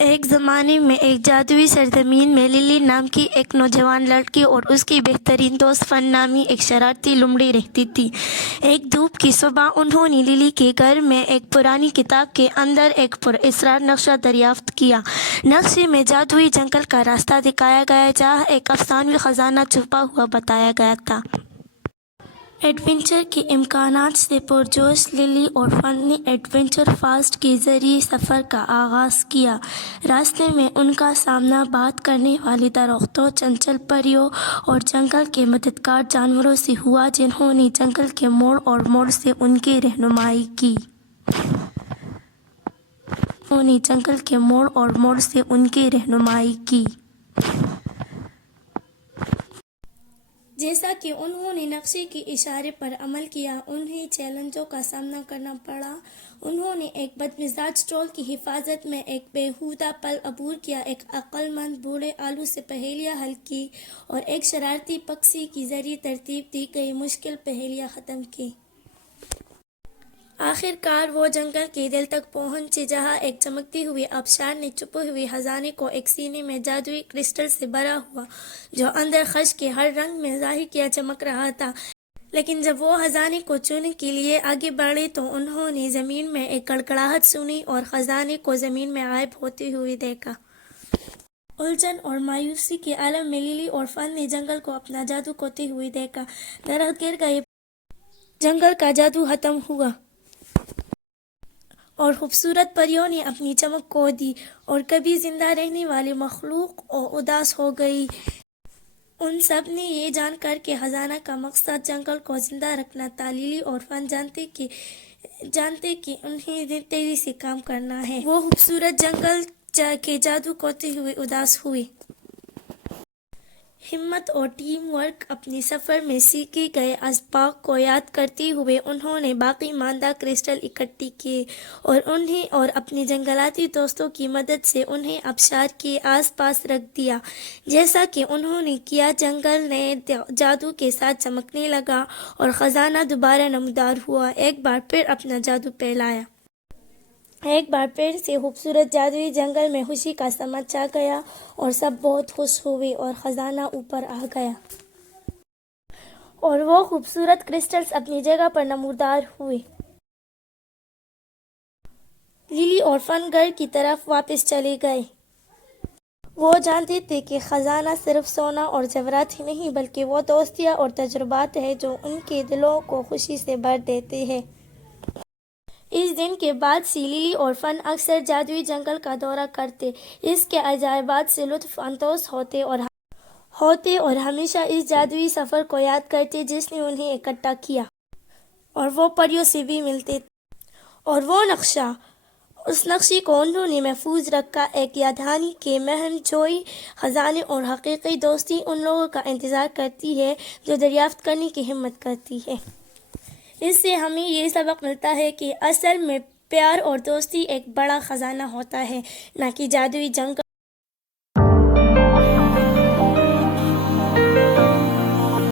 ایک زمانے میں ایک جادوئی سرزمین میں للی نام کی ایک نوجوان لڑکی اور اس کی بہترین دوست فن نامی ایک شرارتی لومڑی رہتی تھی۔ ایک دھوپ کی صبح انہوں نے للی کے گھر میں ایک پرانی کتاب کے اندر ایک پراسرار نقشہ دریافت کیا۔ نقشے میں جادوئی جنگل کا راستہ دکھایا گیا جہاں ایک افسانوی خزانہ چھپا ہوا بتایا گیا تھا۔ ایڈونچر کے امکانات سے پرجوش للی اور فن نے ایڈونچر فاسٹ کے ذریعے سفر کا آغاز کیا۔ راستے میں ان کا سامنا بات کرنے والی درختوں، چنچل پریوں اور جنگل کے مددگار جانوروں سے ہوا جنہوں نے جنگل کے موڑ اور موڑ سے ان کی رہنمائی کی۔ جیسا کہ انہوں نے نقشے کے اشارے پر عمل کیا، انہیں چیلنجوں کا سامنا کرنا پڑا۔ انہوں نے ایک بدمزاج ٹرول کی حفاظت میں ایک بیہودہ پل عبور کیا، ایک عقل مند بوڑھے آلو سے پہیلیاں حل کی اور ایک شرارتی پکشی کے ذریعے ترتیب دی گئی مشکل پہیلیاں ختم کی۔ آخر کار وہ جنگل کے دل تک پہنچے جہاں ایک چمکتی ہوئی آبشار نے چھپے ہوئے خزانے کو ایک سینے میں جادوئی کرسٹل سے بھرا ہوا جو اندر خش کے ہر رنگ میں ظاہر کیا چمک رہا تھا۔ لیکن جب وہ خزانے کو چننے کے لیے آگے بڑھے تو انہوں نے زمین میں ایک کڑکڑاہٹ سنی اور خزانے کو زمین میں غائب ہوتے ہوئے دیکھا۔ الجھن اور مایوسی کے عالم میں للی اور فن نے جنگل کو اپنا جادو کھوتے ہوئے دیکھا۔ درخت گر گئے، جنگل کا جادو ختم ہوا اور خوبصورت پریوں نے اپنی چمک کھو دی اور کبھی زندہ رہنے والی مخلوق اداس ہو گئی۔ ان سب نے یہ جان کر کہ خزانہ کا مقصد جنگل کو زندہ رکھنا تھا، للی اور فن جانتے کہ انہیں تیزی سے کام کرنا ہے۔ وہ خوبصورت جنگل کے جادو کھوتے ہوئے اداس ہوئے۔ ہمت اور ٹیم ورک اپنے سفر میں سیکھے گئے اسباق کو یاد کرتے ہوئے انہوں نے باقی ماندہ کرسٹل اکٹھے کیے اور اپنے جنگلاتی دوستوں کی مدد سے انہیں آبشار کے آس پاس رکھ دیا۔ جیسا کہ انہوں نے کیا، جنگل نئے جادو کے ساتھ چمکنے لگا اور خزانہ دوبارہ نمودار ہوا، ایک بار پھر اپنا جادو پھیلایا۔ ایک بار پھر سے خوبصورت جادوئی جنگل میں خوشی کا سما چھا گیا اور سب بہت خوش ہوئے اور خزانہ اوپر آ گیا اور وہ خوبصورت کرسٹلز اپنی جگہ پر نمودار ہوئے۔ للی اور فن گھر کی طرف واپس چلے گئے۔ وہ جانتے تھے کہ خزانہ صرف سونا اور زیورات ہی نہیں بلکہ وہ دوستیاں اور تجربات ہیں جو ان کے دلوں کو خوشی سے بھر دیتے ہیں۔ اس دن کے بعد سے للی اور فن اکثر جادوئی جنگل کا دورہ کرتے، اس کے عجائبات سے لطف اندوز ہوتے اور ہمیشہ اس جادوئی سفر کو یاد کرتے جس نے انہیں اکٹھا کیا، اور وہ پریوں سے بھی ملتے اور اس نقشے کو انہوں نے محفوظ رکھا، ایک یاد دہانی کہ مہم جوئی خزانے اور حقیقی دوستی ان لوگوں کا انتظار کرتی ہے جو دریافت کرنے کی ہمت کرتی ہے۔ اس سے ہمیں یہ سبق ملتا ہے کہ اصل میں پیار اور دوستی ایک بڑا خزانہ ہوتا ہے، نہ کہ جادوئی جنگل۔